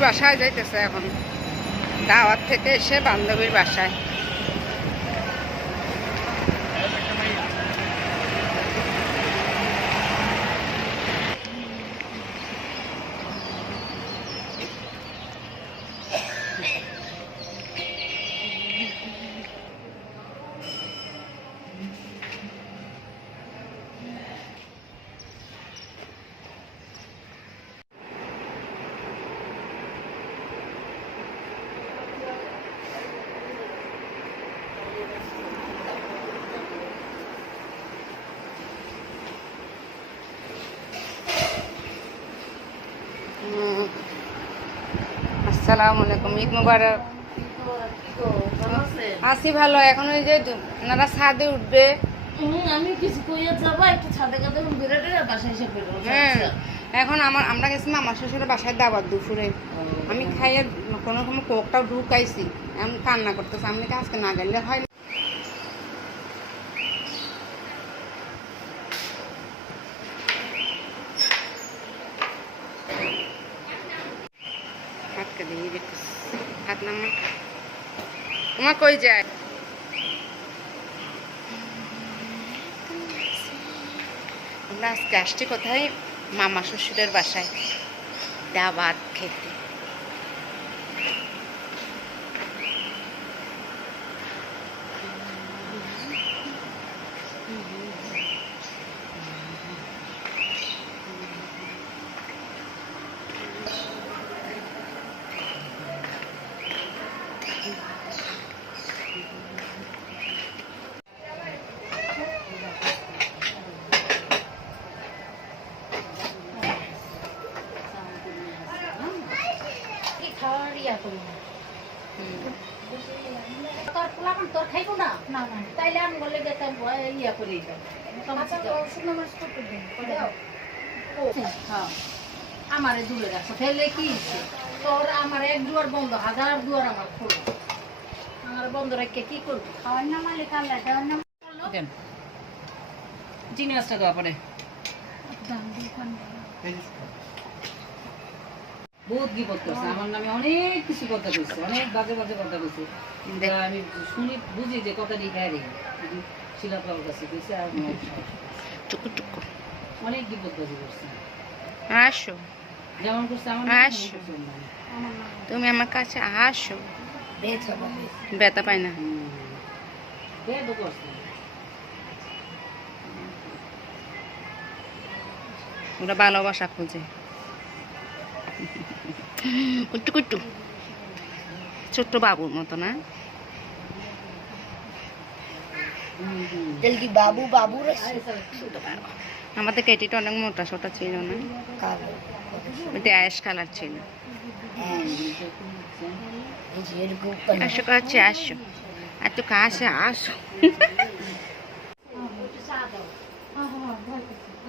বান্ধবীর বাসায় যাইতেছে এখন দাওয়াত থেকে এসে বান্ধবীর বাসায় হুম। আসসালামু আলাইকুম ঈদ মুবারক। আছি ভালো এখন ওই যে ওনারা ছাদে উঠবে। আমি কিছু কইয়া যাব একটু ছাদে কাদে বাসায় এসে হ্যাঁ এখন আমার আমরা গেছিলাম আমার শ্বশুরের বাসায় দাবার দুপুরে। আমি খাইয়ে কোনো রকম কোকটাও ঢুকাইছি এমন কান্না করতেছি আমি আজকে না গেলে হয় না। হাতকে দিয়ে হাত নামা তোমার কই যায়? আমরা আজকে আসছি কোথায়? মামা শ্বশুরের বাসায়। দাবাত খেতে। খাওয়ার ইয়া করি না তোর পোলাপান তোর খাইবো না না তাইলে আমি বলে গেতাম ইয়া করে দিতাম আমারে দূরে রাখো ফেলে কি তোর আমার এক দুয়ার বন্ধ হাজার দুয়ার আমার খোলো আমার বন্ধ রেখে কি করব খাওয়ার না মালিক খাওয়ার না দেন পরে বহুত বিপদ করছে। আমার নামে অনেক কিছু কথা কইছে অনেক বাজে বাজে কথা কইছে কিন্তু আমি শুনি বুঝি যে কথা দিয়ে গায়ে রেখে কিন্তু শিলা বাবুর কাছে কইছে আর টুকু টুকু অনেক বিপদ বাজি করছে। আসো। যেমন করছে আমার আস। তুমি আমার কাছে আসো। ব্যথা পাই না। বেদ করছে। ওরা ভালোবাসা খুঁজে। কুট্টু কুট্টু ছোট্ট বাবুর মতো না? বাবু বাবু। আমাদের কেটিটা অনেক মোটা সোটা ছিল না? ওইটা অ্যাশ কালার ছিল। আসো কাছে আসো আর তো কাছে আসো।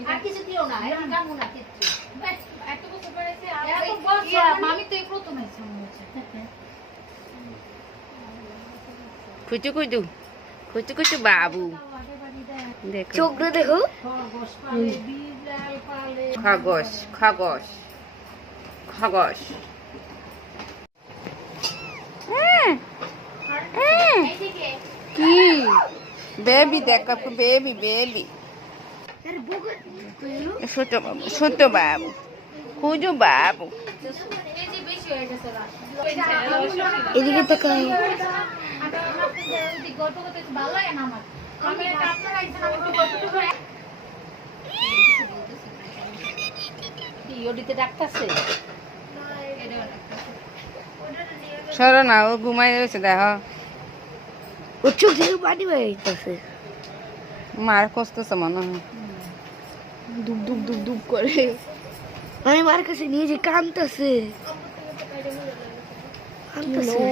আর কিছু দিও না এরকম গামু না কিচ্ছু। এত বছর পড়েছে আমি তো এই প্রথম এসে হচ্ছে। খুচু খুচু খুচু খুচু বাবু। দেখো। চোখটা দেখো। খগস খগস খগস হ্যাঁ, হ্যাঁ। কি? বেবি দেখো বেবি বেবি। ছোট বাবু ছোট বাবু খুঁজু বাবু। এদিকে তো সরো না ও ঘুমাই রয়েছে দেখো। ও চোখ থেকে পানি বেরিয়েছে মার কষতেছে মনে হয়। দুব দুব দুব দুব করে। আমি মার কাছে নিয়ে যে কানতেছে কানতেছে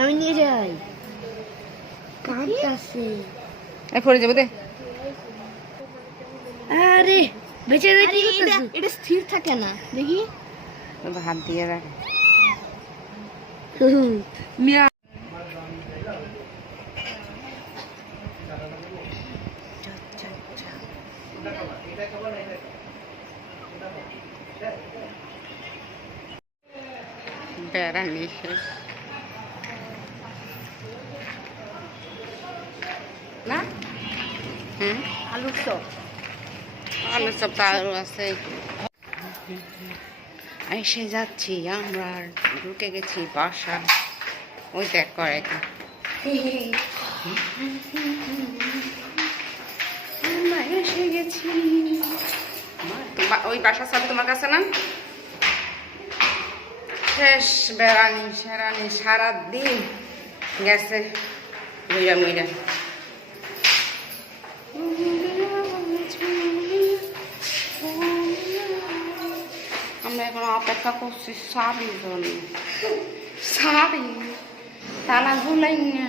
আমি নিয়ে যাই। কানতেছে এই যাব দে। আরে বেঁচে দেখি এটা স্থির থাকে না। দেখি। হাত দিয়ে রাখ। মিয়া। বেড়ানি না হুম আলুর চপ আলু সব তো আরও আছে। এসে যাচ্ছি আমরা ঢুকে গেছি বাসা। ওই দেখ করে এসে গেছি। ওই বাসা সব তোমার কাছে না? শেষ বেড়ানি সেরানি সারা দিন গেছে। মইরা মইরা আমরা এখন অপেক্ষা করছি শাড়ির জন্য শাড়ি তালা ঝুলাই না